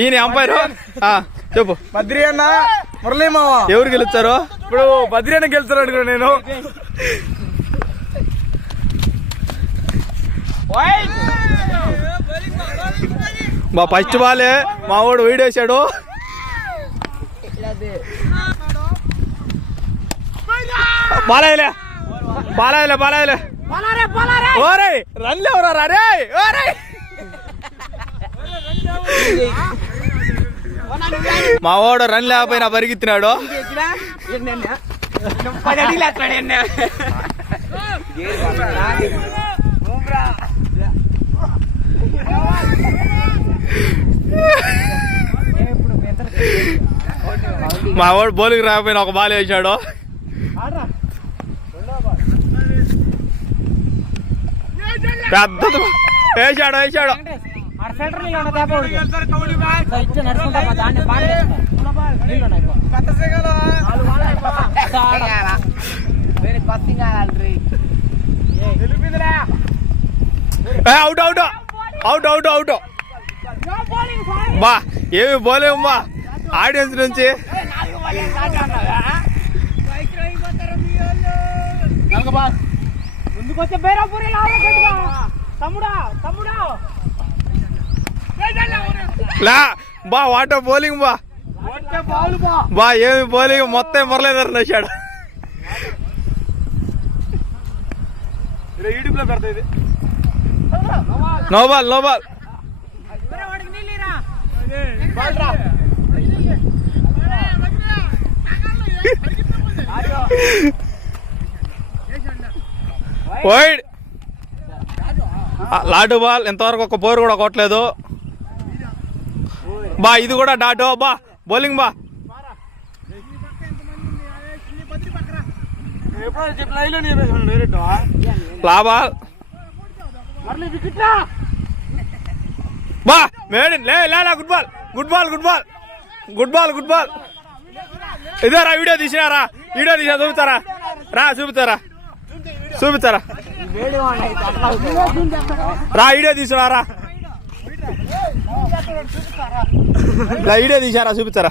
ఈయన అంపైరు చెప్పు. బద్రి అన్న మురళీ మావ ఎవరు గెలుస్తారు? ఇప్పుడు బద్రి అన్న గెలుస్తాను అనుకున్నా నేను. మా ఫస్ట్ బాలే మా వాడు వీడేశాడు. బాలాయలే బాలాయలే బాలాయలే ఓరే రన్లు ఎవరా రే ఓరే. మా వాడు రన్ లేకపోయినా పరిగెత్తినాడు. మా వాడు బౌలింగ్ రాకపోయినా ఒక బాల్ వేసాడు. పెద్ద వేసాడు వేసాడు. Out out out out out బా ఏమి బోలేము బా ఆడియన్స్ నుంచి. లా బా వాటర్ బౌలింగ్ బా బా ఏమి బౌలింగ్ మొత్తం మురళీధర్ వేసాడు. No ball no ball. Wide లాటు బాల్. ఇంతవరకు ఒక బోర్ కూడా కొట్టలేదు బా. ఇది కూడా డాటో బా బౌలింగ్ బా. లా బాల్ బా మేడ్ లే good ball good ball good ball good ball good ball. ఇదేరా వీడియో తీసినారా? వీడియో తీసినా చూపుతారా? రా చూపుతారా చూపుతారా రా వీడియో తీసుకున్నారా? వీడియో తీసారా చూపుతారా?